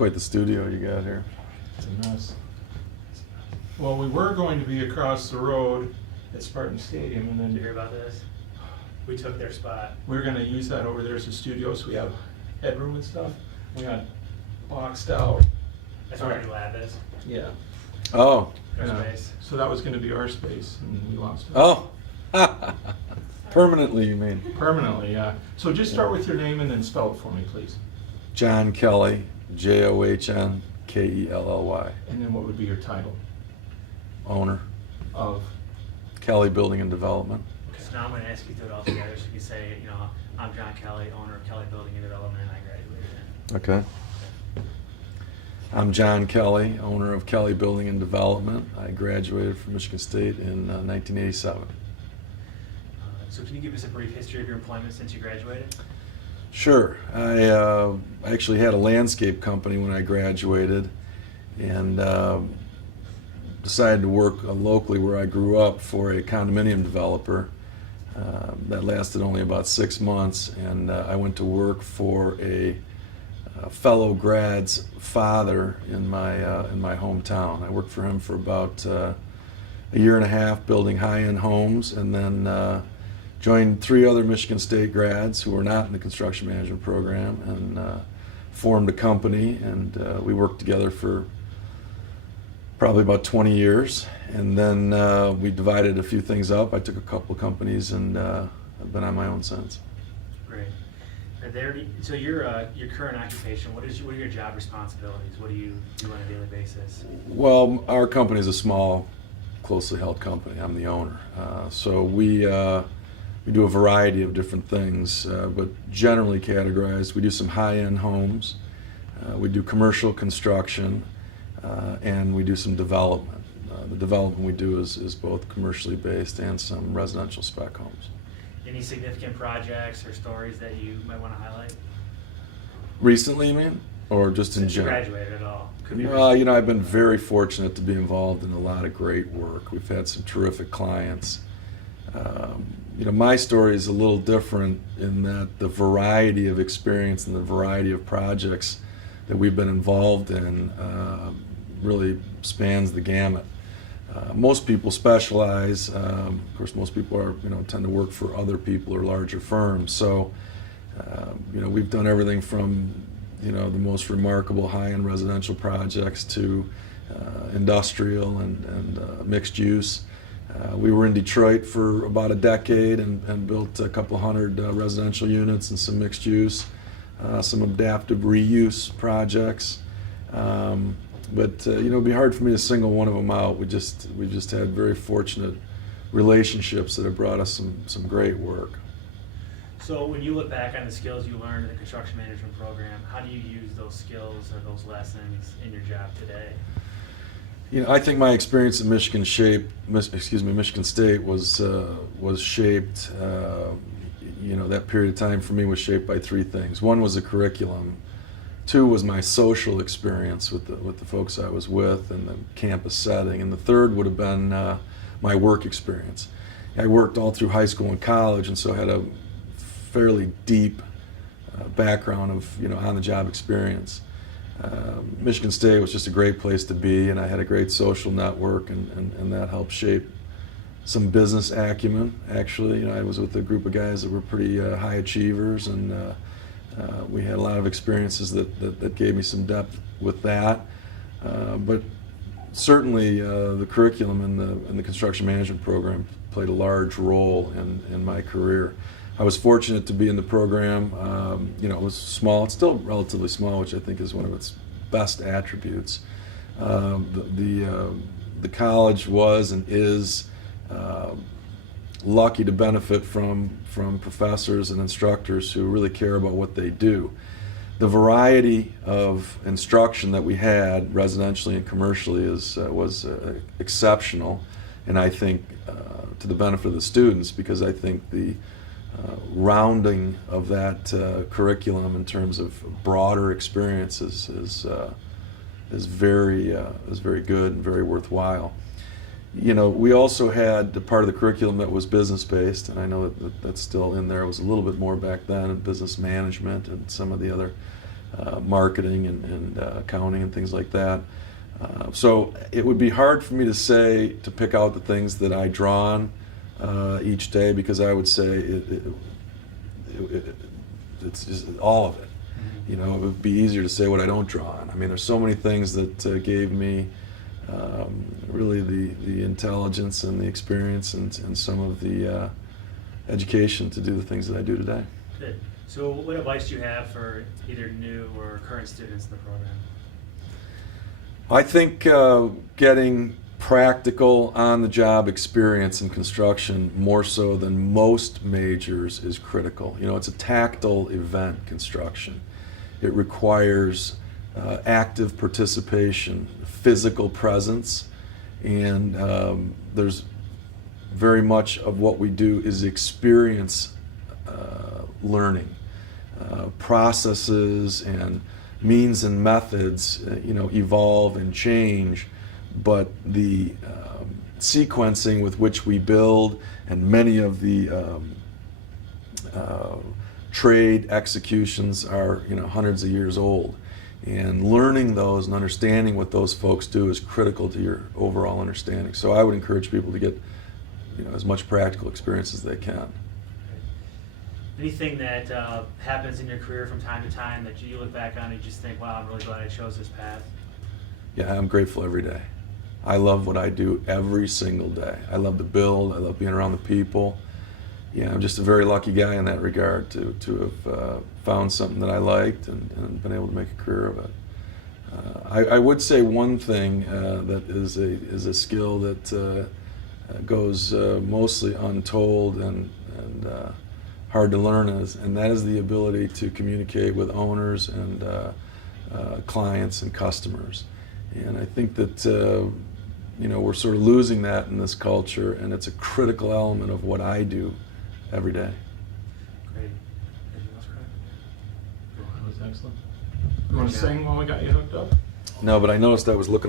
quite the studio you got here. It's a mess. Well, we were going to be across the road at Spartan Stadium, and Did you hear then about this? We took their spot. we're gonna use that over there as a studio, so we have headroom and stuff. We got boxed out. That's where your lab is. Yeah. Oh, Their Yeah. space. So that was gonna be our space, and we lost it. oh, permanently you mean? Permanently, yeah. So just start with your name and then spell it for me, please. John Kelly, JOHNKELLY, And then what would be your title owner, of? Kelly Building and Development. So now I'm gonna ask you to do it all together, so you can say, you know, I'm John Kelly, owner of Kelly Building and Development, and I graduated in. Okay. I'm John Kelly, owner of Kelly Building and Development. I graduated from Michigan State in 1987. So can you give us a brief history of your employment since you graduated? Sure. I actually had a landscape company when I graduated, and decided to work locally where I grew up for a condominium developer. That lasted only about 6 months, and I went to work for a fellow grad's father in my hometown. I worked for him for about a year and a half building high-end homes, and then joined 3 other Michigan State grads who were not in the construction management program, and formed a company, and we worked together for probably about 20 years. And then we divided a few things up. I took a couple of companies, and I've been on my own since. Great. So your current occupation, what are your job responsibilities? What do you do on a daily basis? Well, our company is a small, closely held company. I'm the owner. So we do a variety of different things, but generally categorized. We do some high-end homes, we do commercial construction, and we do some development. The development we do is both commercially based and some residential spec homes. Any significant projects or stories that you might want to highlight? Recently, you mean? Or just in Since you general? graduated at all? Could be Well, you know, I've been very fortunate to be involved in a lot of great work. We've had some terrific clients. You know, my story is a little different in that the variety of experience and the variety of projects that we've been involved in really spans the gamut. Most people specialize. Of course, most people tend to work for other people or larger firms. So, you know, we've done everything from the most remarkable high-end residential projects to industrial and mixed use. We were in Detroit for about a decade and built a couple hundred residential units and some mixed use, some adaptive reuse projects. But it'd be hard for me to single one of them out. We just had very fortunate relationships that have brought us some great work. So when you look back on the skills you learned in the construction management program, how do you use those skills or those lessons in your job today? You know, I think my experience at Michigan State was shaped. That period of time for me was shaped by 3 things. One was the curriculum. 2 was my social experience with the folks I was with and the campus setting, and the 3rd would have been my work experience. I worked all through high school and college, and so I had a fairly deep background of on-the-job experience. Michigan State was just a great place to be, and I had a great social network, and that helped shape some business acumen. Actually, I was with a group of guys that were pretty high achievers, and we had a lot of experiences that gave me some depth with that. But certainly the curriculum in the construction management program played a large role in my career. I was fortunate to be in the program. It was small. It's still relatively small, which I think is one of its best attributes. The college was and is lucky to benefit from professors and instructors who really care about what they do. The variety of instruction that we had, residentially and commercially, was exceptional, and I think to the benefit of the students, because I think the rounding of that curriculum in terms of broader experiences is very good and very worthwhile. We also had the part of the curriculum that was business-based, and I know that that's still in there. It was a little bit more back then in business management and some of the other marketing and accounting and things like that. So it would be hard for me to say, to pick out the things that I draw on each day, because I would say it's just all of it. You know, it would be easier to say what I don't draw on. I mean, there's so many things that gave me really the intelligence and the experience and some of the education to do the things that I do today. Good. So what advice do you have for either new or current students in the program? I think getting practical on-the-job experience in construction more so than most majors is critical. You know, it's a tactile event, construction. It requires active participation, physical presence, and there's very much of what we do is experience learning. Processes and means and methods, you know, evolve and change, but the sequencing with which we build and many of the trade executions are, you know, hundreds of years old. And learning those and understanding what those folks do is critical to your overall understanding. So I would encourage people to get, you know, as much practical experience as they can. Anything that happens in your career from time to time that you look back on and you just think, wow, I'm really glad I chose this path? Yeah, I'm grateful every day. I love what I do every single day. I love to build. I love being around the people. Yeah, I'm just a very lucky guy in that regard to have found something that I liked and been able to make a career of it. I would say one thing that is a skill that goes mostly untold and hard to learn, and that is the ability to communicate with owners and clients and customers. And I think that you know, we're sort of losing that in this culture, and it's a critical element of what I do every day. Great. Anything else, Craig? That was excellent. You want to sing while we got you hooked up? No, but I noticed I was looking